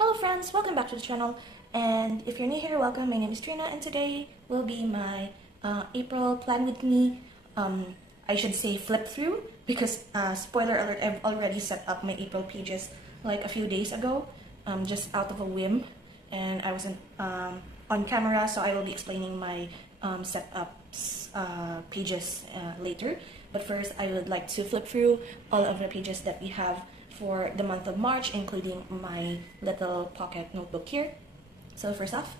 Hello friends, welcome back to the channel, and if you're new here, welcome. My name is Trina, and today will be my April plan with me, I should say flip through, because spoiler alert, I've already set up my April pages like a few days ago, just out of a whim, and I wasn't on camera, so I will be explaining my setups pages later. But first, I would like to flip through all of the pages that we have for the month of March, including my little pocket notebook here. So first off,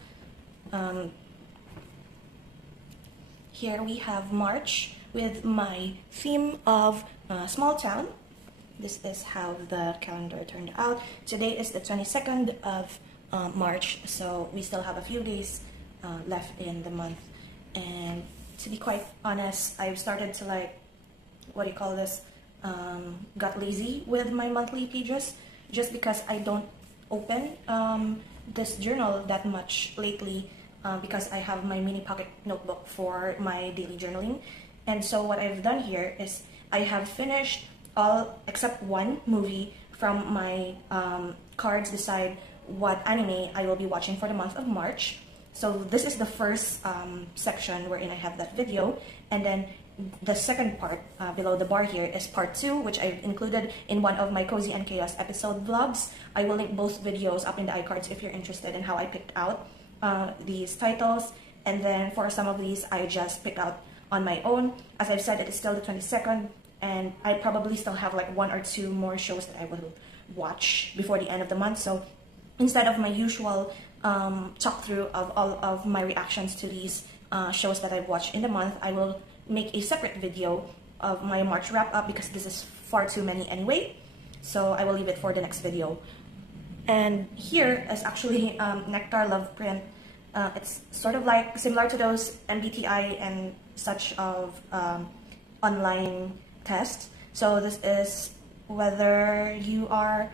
here we have March with my theme of small town. This is how the calendar turned out. Today is the 22nd of March, so we still have a few days left in the month. And to be quite honest, I've started to got lazy with my monthly pages, just because I don't open this journal that much lately, because I have my mini pocket notebook for my daily journaling. And so what I've done here is I have finished all except one movie from my cards decide what anime I will be watching for the month of March. So this is the first section wherein I have that video, and then the second part below the bar here is part 2, which I've included in one of my Cozy and Chaos episode vlogs. I will link both videos up in the iCards if you're interested in how I picked out these titles. And then for some of these, I just picked out on my own. As I've said, it is still the 22nd, and I probably still have like 1 or 2 more shows that I will watch before the end of the month. So instead of my usual talk through of all of my reactions to these shows that I've watched in the month, I will make a separate video of my March wrap up, because this is far too many anyway, so I will leave it for the next video. And here is actually Nectar Love print. It's sort of like similar to those MBTI and such of online tests. So this is whether you are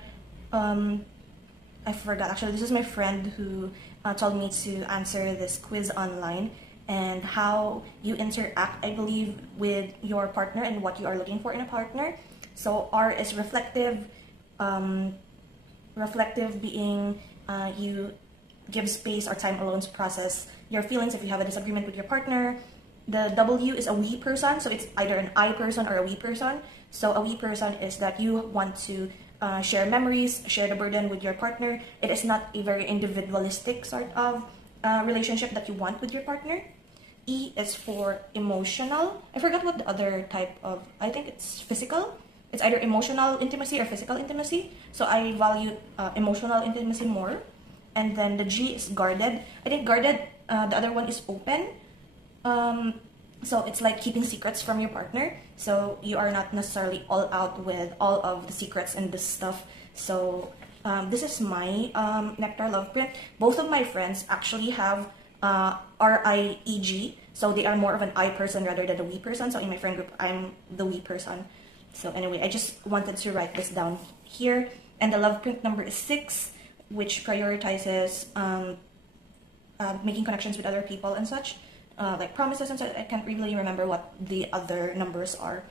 I forgot, actually this is my friend who told me to answer this quiz online, and how you interact, I believe, with your partner and what you are looking for in a partner. So R is reflective, reflective being you give space or time alone to process your feelings if you have a disagreement with your partner. The W is a we person, so it's either an I person or a we person. So a we person is that you want to share memories, share the burden with your partner. It is not a very individualistic sort of relationship that you want with your partner. E is for emotional. I forgot what the other type of, I think it's physical. It's either emotional intimacy or physical intimacy. So I value emotional intimacy more. And then the G is guarded. I think guarded, the other one is open. So it's like keeping secrets from your partner. So you are not necessarily all out with all of the secrets and this stuff. So this is my Nectar Love print. Both of my friends actually have R-I-E-G, so they are more of an I person rather than a we person. So in my friend group, I'm the we person. So anyway, I just wanted to write this down here. And the love print number is 6, which prioritizes making connections with other people and such, like promises and such. I can't really remember what the other numbers are.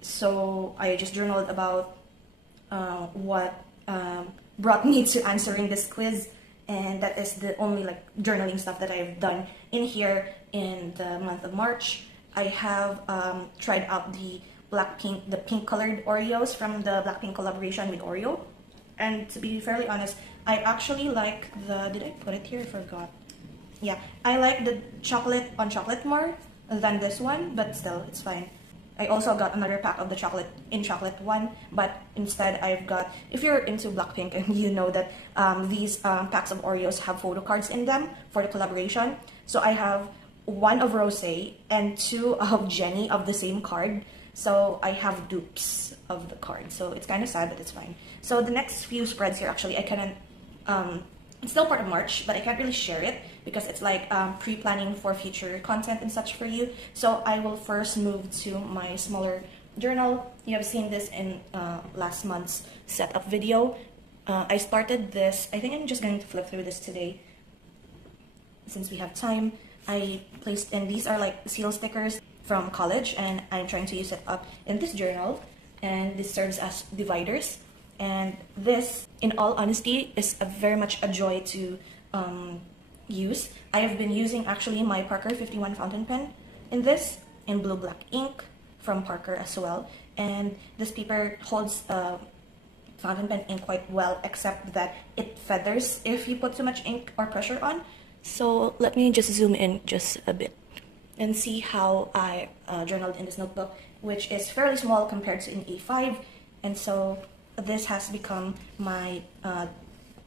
So I just journaled about what brought me to answering this quiz. And that is the only like journaling stuff that I've done in here in the month of March. I have tried out the pink colored Oreos from the Blackpink collaboration with Oreo. And to be fairly honest, I actually like the, did I put it here? I forgot. Yeah, I like the chocolate on chocolate more than this one, but still, it's fine. I also got another pack of the chocolate in chocolate one, but instead I've got, if you're into Blackpink and you know that these packs of Oreos have photo cards in them for the collaboration. So I have 1 of Rosé and 2 of Jenny of the same card. So I have dupes of the card. So it's kind of sad, but it's fine. So the next few spreads here, actually, I couldn't, it's still part of March, but I can't really share it because it's like pre-planning for future content and such for you. So I will first move to my smaller journal. You have seen this in last month's setup video. I started this, I think I'm just going to flip through this today since we have time. I placed in, these are like seal stickers from college, and I'm trying to use it up in this journal, and this serves as dividers. And this, in all honesty, is very much a joy to use. I have been using actually my Parker 51 fountain pen in this, in blue black ink from Parker as well. And this paper holds fountain pen ink quite well, except that it feathers if you put too much ink or pressure on. So let me just zoom in just a bit and see how I journaled in this notebook, which is fairly small compared to an A5. And so this has become my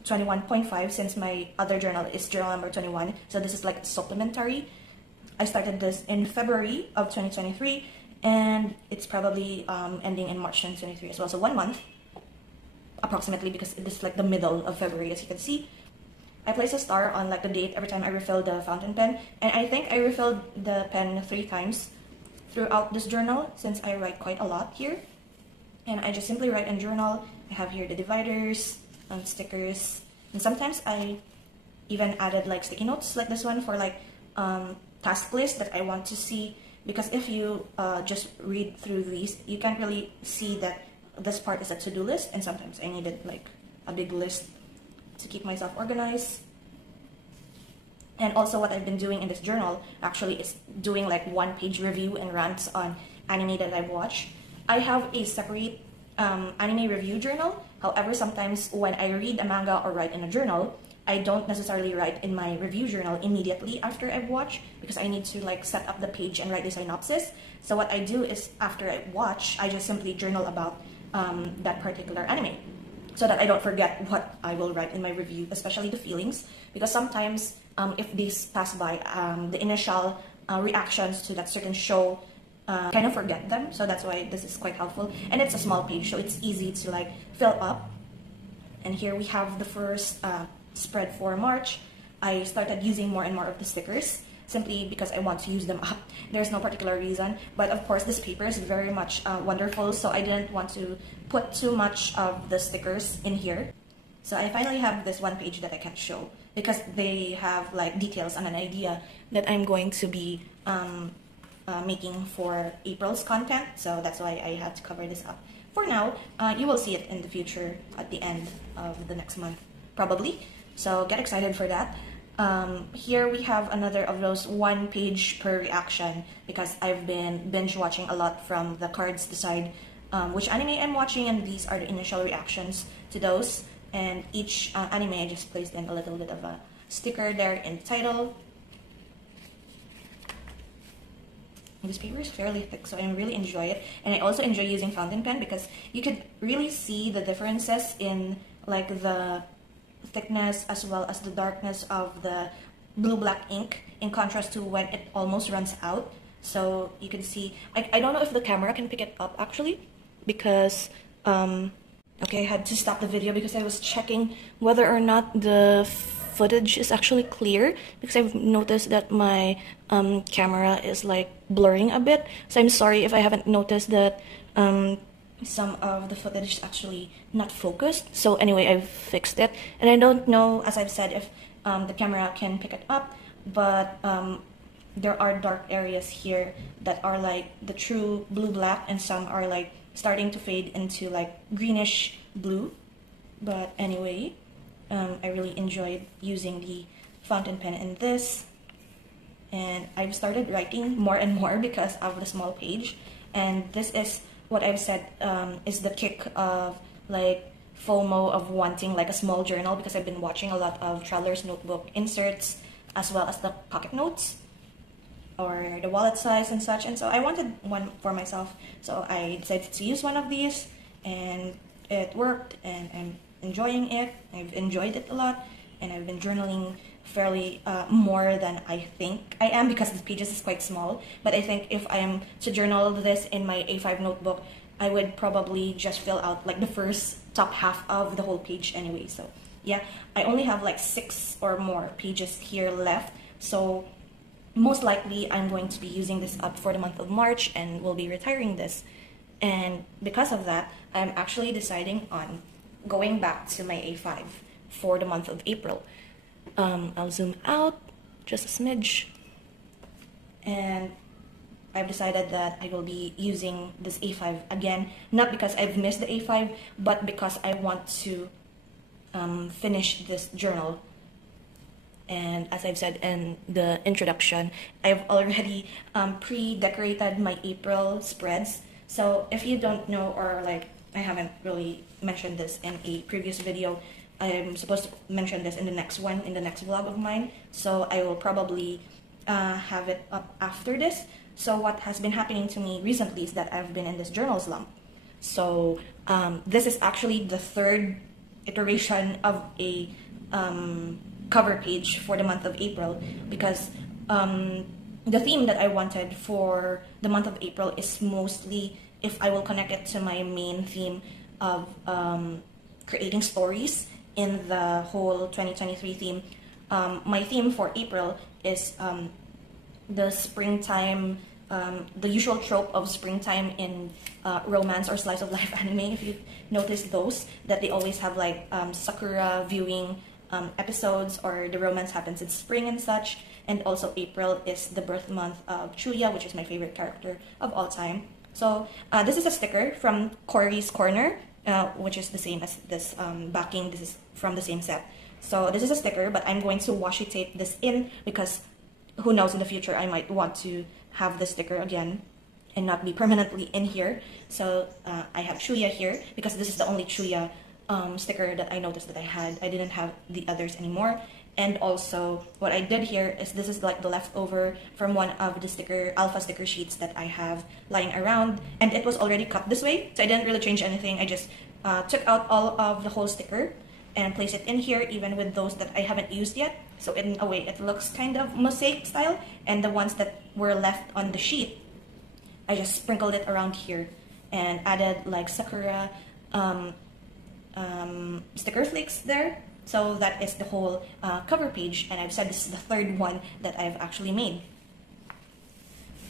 21.5, since my other journal is journal number 21. So this is like supplementary. I started this in February of 2023, and it's probably ending in March 2023 as well. So 1 month approximately, because it is like the middle of February, as you can see. I place a star on like the date every time I refill the fountain pen, and I think I refilled the pen 3 times throughout this journal, since I write quite a lot here. And I just simply write in journal. I have here the dividers, stickers, and sometimes I even added like sticky notes like this one for like task list that I want to see, because if you just read through these, you can't really see that this part is a to-do list, and sometimes I needed like a big list to keep myself organized. And also what I've been doing in this journal actually is doing like 1-page review and rants on anime that I've watched. I have a separate anime review journal. However, sometimes when I read a manga or write in a journal, I don't necessarily write in my review journal immediately after I've watched, because I need to like set up the page and write the synopsis. So what I do is, after I watch, I just simply journal about that particular anime, so that I don't forget what I will write in my review, especially the feelings, because sometimes if these pass by, the initial reactions to that certain show, kind of forget them. So that's why this is quite helpful, and it's a small page, so it's easy to like fill up. And here we have the first spread for March. I started using more and more of the stickers, simply because I want to use them up. There's no particular reason, but of course this paper is very much wonderful, so I didn't want to put too much of the stickers in here. So I finally have this one page that I can show, because they have like details on an idea that I'm going to be making for April's content, so that's why I had to cover this up. For now, you will see it in the future at the end of the next month, probably. So get excited for that. Here we have another of those 1 page per reaction, because I've been binge watching a lot from the cards decide which anime I'm watching, and these are the initial reactions to those. And each anime I just placed in a little bit of a sticker there in the title. This paper is fairly thick, so I really enjoy it. And I also enjoy using fountain pen, because you could really see the differences in like the thickness as well as the darkness of the blue-black ink, in contrast to when it almost runs out. So you can see, I don't know if the camera can pick it up actually, because okay, I had to stop the video because I was checking whether or not the footage is actually clear, because I've noticed that my camera is like blurring a bit. So I'm sorry if I haven't noticed that some of the footage is actually not focused. So anyway, I've fixed it, and I don't know, as I've said, if the camera can pick it up, but there are dark areas here that are like the true blue-black, and some are like starting to fade into like greenish blue. But anyway, I really enjoyed using the fountain pen in this, and I've started writing more and more because of the small page. And this is what I've said is the kick of like FOMO of wanting like a small journal, because I've been watching a lot of Traveler's Notebook inserts as well as the pocket notes or the wallet size and such, and so I wanted one for myself. So I decided to use one of these, and it worked, and I'm enjoying it. I've enjoyed it a lot, and I've been journaling fairly more than I think I am, because the pages is quite small. But I think if I am to journal this in my A5 notebook, I would probably just fill out like the first top half of the whole page anyway. So yeah, I only have like 6 or more pages here left, so most likely I'm going to be using this up for the month of March, and will be retiring this. And because of that, I'm actually deciding on going back to my A5 for the month of April. I'll zoom out just a smidge, and I've decided that I will be using this A5 again, not because I've missed the A5, but because I want to finish this journal. And as I've said in the introduction, I've already pre-decorated my April spreads. So if you don't know, or like I haven't really mentioned this in a previous video, I'm supposed to mention this in the next one, in the next vlog of mine. So I will probably have it up after this. So what has been happening to me recently is that I've been in this journal slump. So this is actually the third iteration of a cover page for the month of April, because the theme that I wanted for the month of April is mostly, if I will connect it to my main theme of creating stories in the whole 2023 theme. My theme for April is the springtime, the usual trope of springtime in romance or slice of life anime. If you've noticed those, that they always have like Sakura viewing episodes, or the romance happens in spring and such. And also April is the birth month of Chuya, which is my favorite character of all time. So this is a sticker from Cory's Corner, which is the same as this backing. This is from the same set. So this is a sticker, but I'm going to washi tape this in, because who knows, in the future I might want to have the sticker again and not be permanently in here. So I have Chuya here because this is the only Chuya sticker that I noticed that I had. I didn't have the others anymore. And also what I did here is, this is like the leftover from one of the alpha sticker sheets that I have lying around, and it was already cut this way, so I didn't really change anything. I just took out all of the whole sticker and place it in here, even with those that I haven't used yet. So in a way, it looks kind of mosaic style, and the ones that were left on the sheet, I just sprinkled it around here and added like Sakura sticker flakes there. So that is the whole cover page, and I've said this is the third one that I've actually made.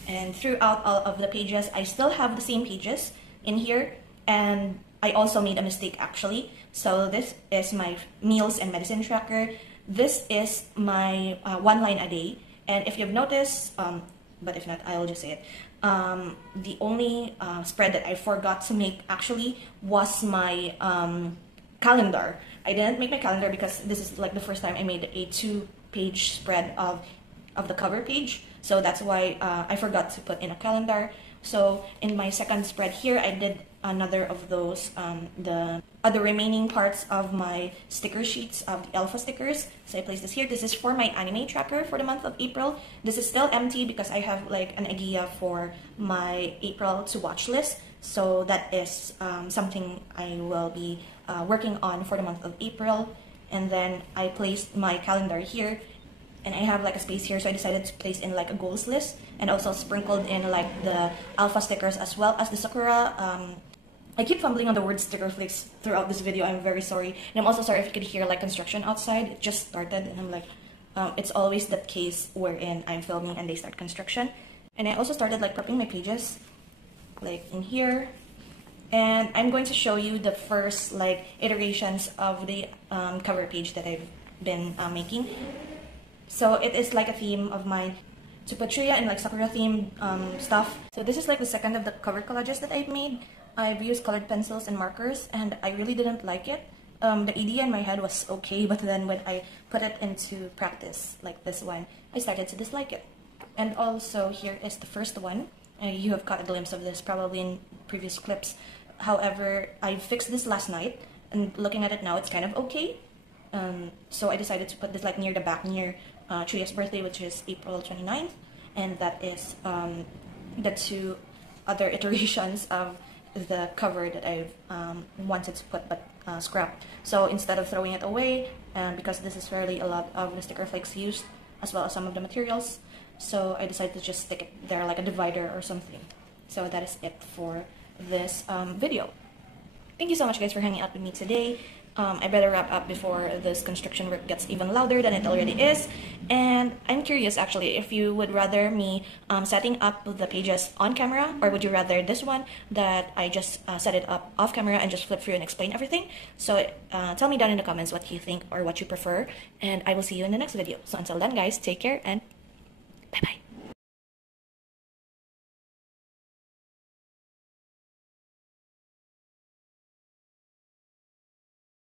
And throughout all of the pages, I still have the same pages in here, and I also made a mistake actually. So this is my meals and medicine tracker. This is my 1 line a day, and if you've noticed, but if not, I'll just say it. The only spread that I forgot to make actually was my calendar. I didn't make my calendar because this is like the first time I made a 2-page spread of the cover page. So that's why I forgot to put in a calendar. So in my second spread here, I did another of those, the other remaining parts of my sticker sheets of the alpha stickers. So I placed this here. This is for my anime tracker for the month of April. This is still empty because I have like an idea for my April to watch list. So that is something I will be working on for the month of April. And then I placed my calendar here, and I have like a space here, so I decided to place in like a goals list, and also sprinkled in like the alpha stickers as well as the Sakura. I keep fumbling on the word sticker flakes throughout this video. I'm very sorry, and I'm also sorry if you could hear like construction outside. It just started, and I'm like, it's always that case wherein I'm filming and they start construction. And I also started like prepping my pages, like in here. And I'm going to show you the first like iterations of the cover page that I've been making. So it is like a theme of mine to put Chuya in like Sakura themed stuff. So this is like the second of the cover collages that I've made. I've used colored pencils and markers, and I really didn't like it. The idea in my head was okay, but then when I put it into practice, like this one, I started to dislike it. And also here is the first one. You have caught a glimpse of this probably in previous clips. However, I fixed this last night, and looking at it now, it's kind of okay. So I decided to put this like near the back, near Chuya's birthday, which is April 29th, and that is the 2 other iterations of the cover that I've wanted to put but scrapped. So instead of throwing it away, because this is fairly a lot of the sticker flakes used, as well as some of the materials, so I decided to just stick it there like a divider or something. So that is it for this video. Thank you so much guys for hanging out with me today. I better wrap up before this construction work gets even louder than it already is. And I'm curious actually if you would rather me setting up the pages on camera, or would you rather this one that I just set it up off camera and just flip through and explain everything. So tell me down in the comments what you think or what you prefer, and I will see you in the next video. So until then guys, take care and bye bye.